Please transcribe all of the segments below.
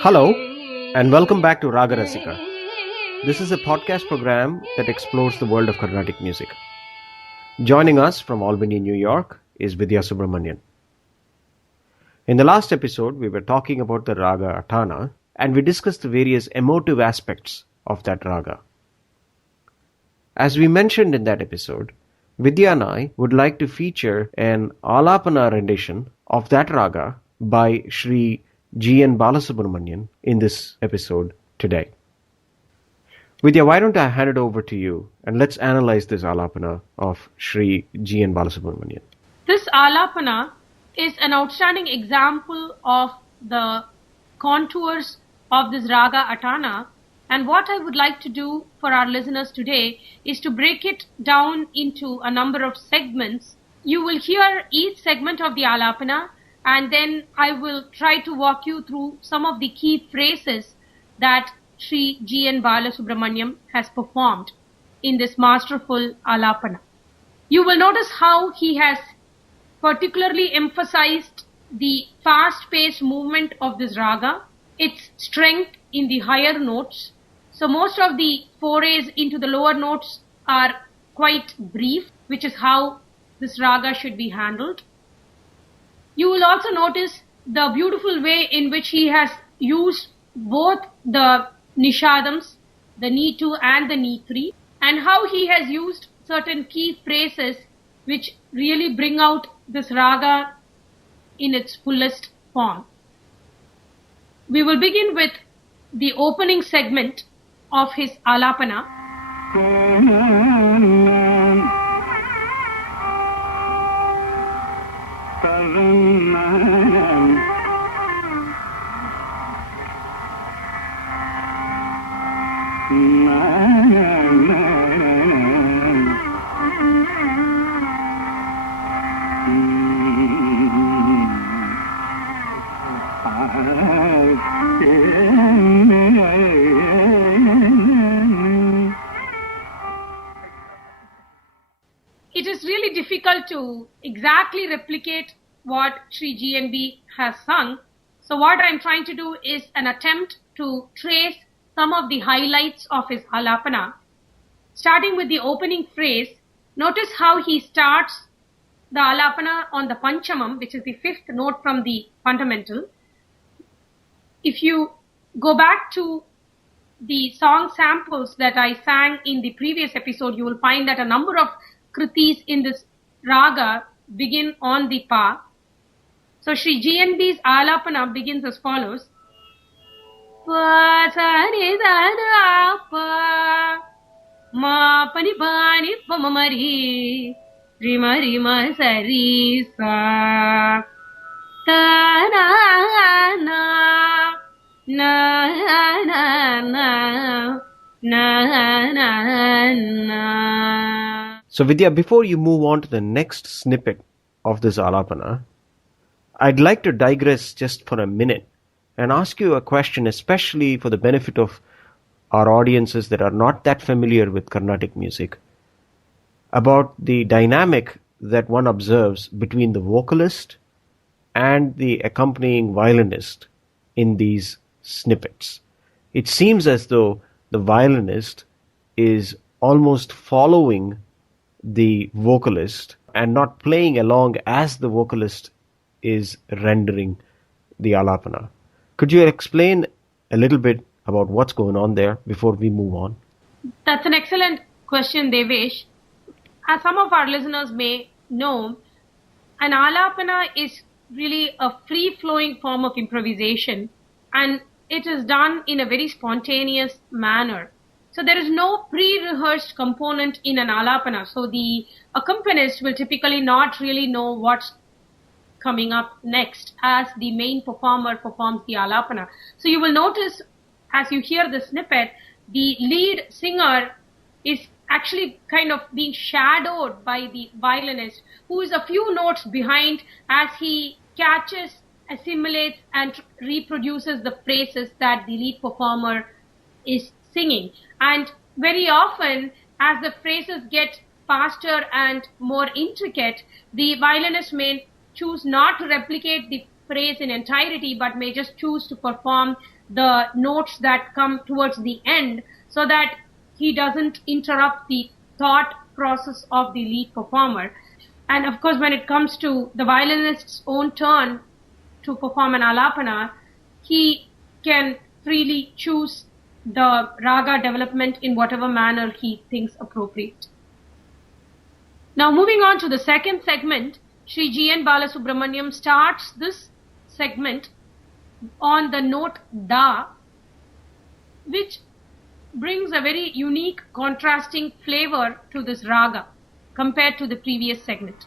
Hello and welcome back to Raaga Rasika. This is a podcast program that explores the world of Carnatic music. Joining us from Albany, New York is Vidya Subramanian. In the last episode, we were talking about the Raaga Atana and we discussed the various emotive aspects of that raga. As we mentioned in that episode, Vidya and I would like to feature an Alapana rendition of that raga by Sri G.N. Balasubramanian in this episode today. Vidya, why don't I hand it over to you and let's analyze this Alapana of Sri G.N. Balasubramanian. This Alapana is an outstanding example of the contours of this Raga Atana, and what I would like to do for our listeners today is to break it down into a number of segments. You will hear each segment of the Alapana, and then I will try to walk you through some of the key phrases that Sri G.N. Balasubramanian has performed in this masterful Alapana. You will notice how he has particularly emphasized the fast-paced movement of this raga, its strength in the higher notes. So most of the forays into the lower notes are quite brief, which is how this raga should be handled. You will also notice the beautiful way in which he has used both the nishadams, the knee 2 and the knee 3, and how he has used certain key phrases which really bring out this raga in its fullest form. We will begin with the opening segment of his Alapana. It is really difficult to exactly replicate what Sri GNB has sung. So what I'm trying to do is an attempt to trace some of the highlights of his Alapana. Starting with the opening phrase, notice how he starts the Alapana on the Panchamam, which is the fifth note from the fundamental. If you go back to the song samples that I sang in the previous episode, you will find that a number of kritis in this raga begin on the pa. So Sri GNB's Alapana begins as follows. Pa sa ni da da pa ma pa ni pa ma ma ri ri ma sa ri sa ta na na na na na na na. So Vidya, before you move on to the next snippet of this Alapana, I'd like to digress just for a minute and ask you a question, especially for the benefit of our audiences that are not that familiar with Carnatic music, about the dynamic that one observes between the vocalist and the accompanying violinist in these snippets. It seems as though the violinist is almost following the vocalist and not playing along as the vocalist is rendering the Alapana. Could you explain a little bit about what's going on there before we move on? That's an excellent question, Devesh. As some of our listeners may know, an alapana is really a free-flowing form of improvisation, and it is done in a very spontaneous manner. So there is no pre-rehearsed component in an alapana. So the accompanist will typically not really know what's coming up next as the main performer performs the alapana. So you will notice as you hear the snippet, the lead singer is actually kind of being shadowed by the violinist, who is a few notes behind as he catches, assimilates, and reproduces the phrases that the lead performer is singing. And very often, as the phrases get faster and more intricate, the violinist may choose not to replicate the phrase in entirety, but may just choose to perform the notes that come towards the end so that he doesn't interrupt the thought process of the lead performer. And of course, when it comes to the violinist's own turn to perform an alapana, he can freely choose the raga development in whatever manner he thinks appropriate. Now moving on to the second segment, Sri G. N. Balasubramanian starts this segment on the note da, which brings a very unique contrasting flavor to this raga compared to the previous segment.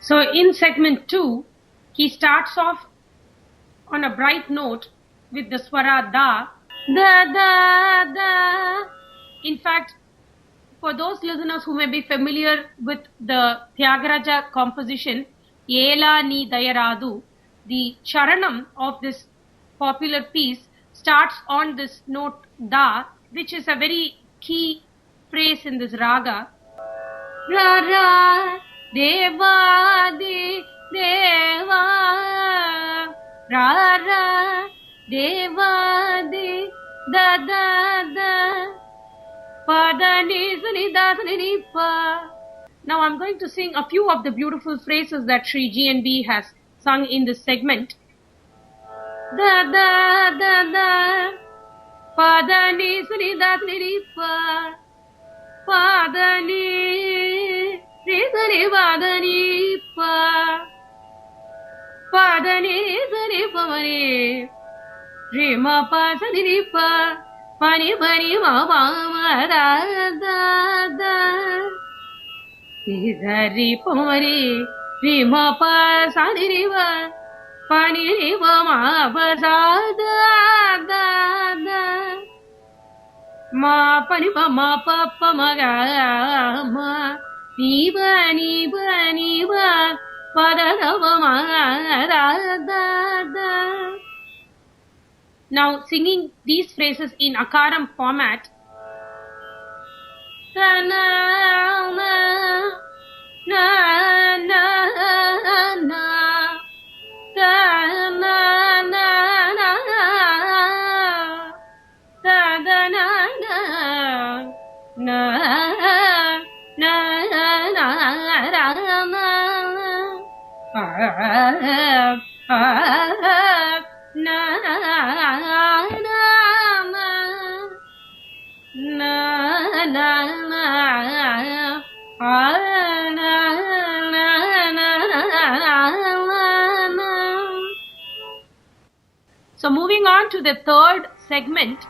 So in segment 2, he starts off on a bright note with the swara da, da, da, da. In fact, for those listeners who may be familiar with the Tyagaraja composition, Ela Ni Dayaradu, the charanam of this popular piece starts on this note da, which is a very key phrase in this raga. Ra, ra, Deva, di, Deva, ra, ra, Deva, di, da, da, da, pa, da, ni, sa, ni, da, sa, ni, pa. Now I'm going to sing a few of the beautiful phrases that Sri GNB has sung in this segment. Da, da, da, da, pa, da, ni, sa, ni, da, sa, ni, pa, pa, da, ni, re, sa, ni, pa, da, ni, pa, pa, da, ni, sa, ni, pa, ma, ni, re, ma, pa, sa, ni, pa, pa, ni, ma, pa, ma, da, da, da, re, sa, ri, pa, ma, re, ma, pa, sa, ni, pa, pa, ni, pa, ma, pa, sa, da, da, da, ma, pa, ni, pa, ma, pa, pa, ma, ga, ma, ni, ba, ni, ba, ni, ba, pa, da, da, pa, ma, da, da, da. Now singing these phrases in akaram format. Na, na, na, na, na, na, na, na, na na na rama na rama na na So moving on to the third segment.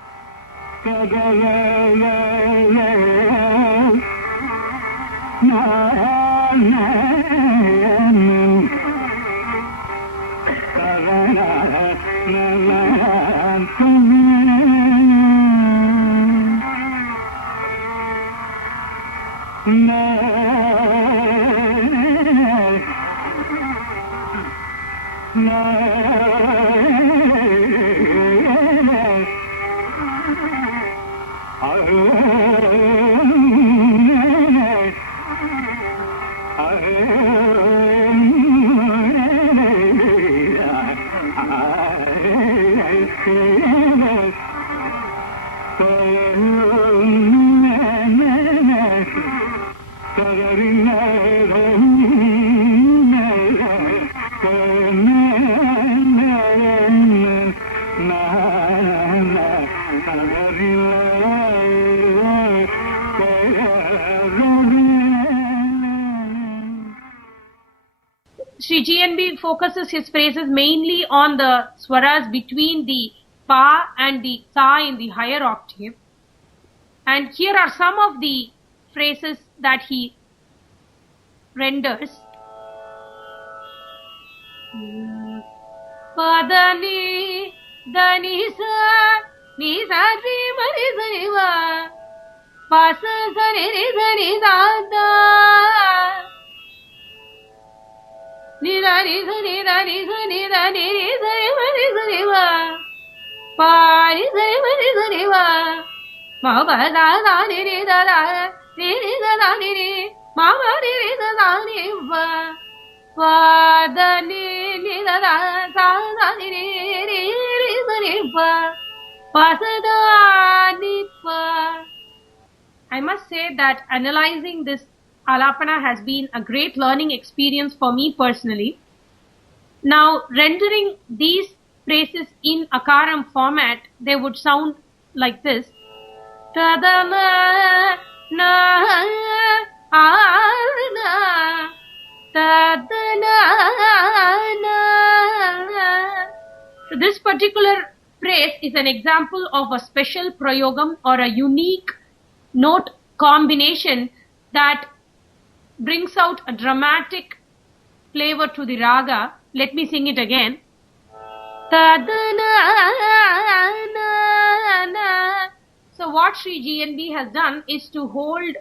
Sri GNB focuses his phrases mainly on the swaras between the pa and the sa in the higher octave. And here are some of the phrases that he renders. Padani dani sa ni sa si mani sani va pa sa sa ni sani sa da ni da ni sa ni da ni sa ni da ni sa ni mani sani va pa ni sa ni mani sani va ma ba da da ni da da ni da da ni ma ba ni da da ni va pa da ni da da sa da ni sa ni va pa sa da ni pa. I must say that analyzing this Alapana has been a great learning experience for me personally. Now, rendering these phrases in Akaram format, they would sound like this. Tadama na ana tadana na. So this particular phrase is an example of a special prayogam or a unique note combination that brings out a dramatic flavor to the raga. Let me sing it again. So what Sri GNB has done is to hold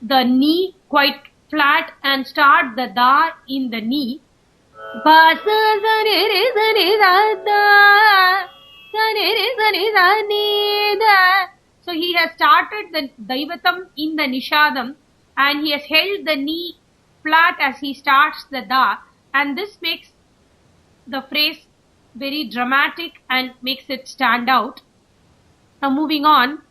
the knee quite flat and start the da in the knee. So he has started the Daivatam in the Nishadam and he has held the knee flat as he starts the da, and this makes the phrase very dramatic and makes it stand out. Now moving on.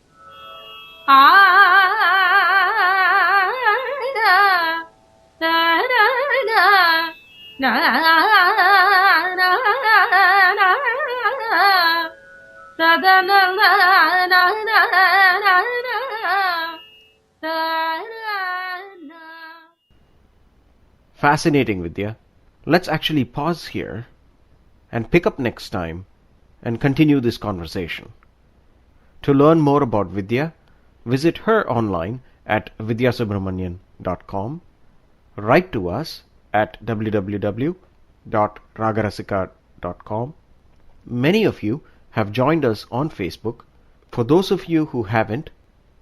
Fascinating, Vidya. Let's actually pause here and pick up next time and continue this conversation. To learn more about Vidya, visit her online at vidyasubramanian.com. Write to us at www.raagarasika.com. Many of you have joined us on Facebook. For those of you who haven't,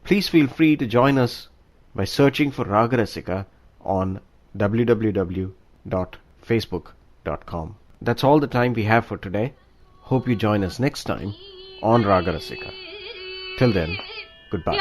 please feel free to join us by searching for Raaga Rasika on www.facebook.com. That's all the time we have for today. Hope you join us next time on Raaga Rasika. Till then, goodbye.